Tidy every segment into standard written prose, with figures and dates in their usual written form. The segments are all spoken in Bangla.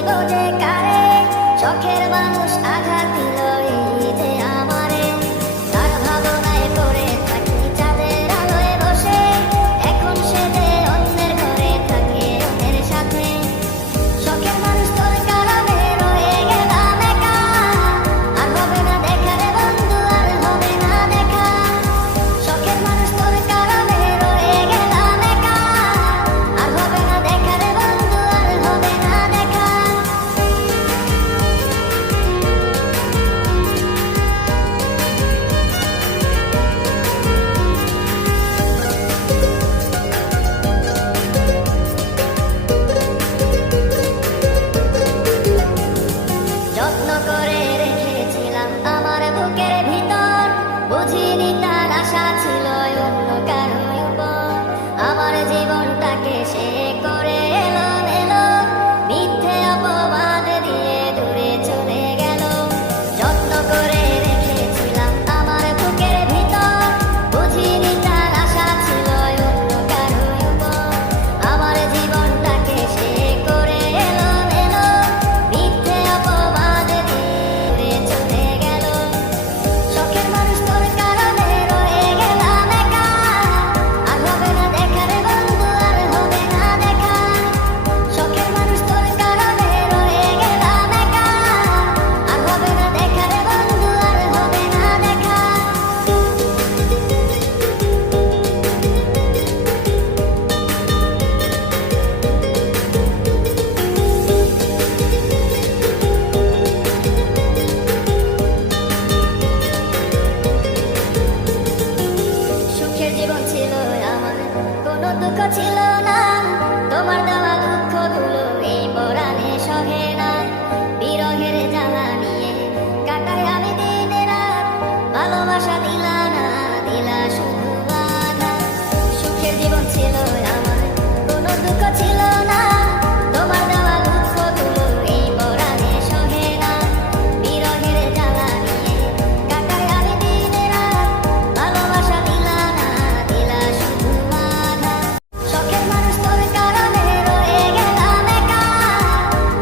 বলিব যে কারে, শখের মানুষ আঘাত দিল এই যে আমারে। তার ভাবনায় পড়ে থাকি চাঁদের আলোয় বসে, এখন সে যে অন্যের ঘরে থাকে অন্যের সাথে। শখের মানুষ তোর কারণে রয়ে গেলাম একা, আর হবে না দেখা রে বন্ধু, আর হবে না দেখা। শখের মানুষ তোর কারণে রয়ে গেলাম একা, আর হবে না দেখা রে বন্ধু, আর হবে না দেখা। যত্ন করে রেখেছিলাম আমার বুকের ভিতর, বুঝিনি তার আশা ছিল অন্য কারো উপর। আমার জীবনটাকে সে করে এলো, মিথ্যে অপবাদ দিয়ে দূরে চলে গেল। যত্ন করে রেখেছিলাম আমার বুকের ভিতর, বুঝিনি তার আশা ছিল অন্য কারো উপর। আমার জীবনটাকে সে করে এলো, মিথ্যে অপবাদ দিয়ে চলে গেল। শখের মানুষ তোর কারণে রয়ে গেলাম একা, আর হবে না দেখা রে বন্ধু, আর হবে না দেখা। শখের মানুষ তোর কারণে রয়ে গেলাম একা, আর হবে না দেখা রে বন্ধু, আর হবে না দেখা। সুখের জীবন ছিল আমার, কোনো দুঃখ ছিল না। তোমার দেওয়া দুঃখগুলো এই পরাণে সহে না। বিরহের জ্বালা নিয়ে কাটাই আমি দিন রাত, ভালোবাসা দিলা না, দিলা শুধু বাধা। সুখের জীবন ছিল আমার, কোনো দুঃখ ছিল না। তোমার দেওয়া দুঃখগুলো এই পরাণে সহে না। বিরহের জ্বালা নিয়ে কাটাই আমি দিন রাত, ভালোবাসা দিলা না, দিলা শুধু বাধা। শখের মানুষ তোর কারণে রয়ে গেলাম একা,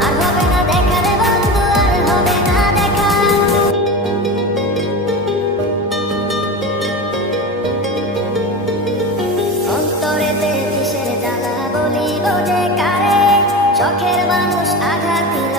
আর হবে না দেখা রে বন্ধু, আর হবে না দেখা। অন্তরেতে কিসের জ্বালা বলিব যে কারে, শখের মানুষ আঘাত দিল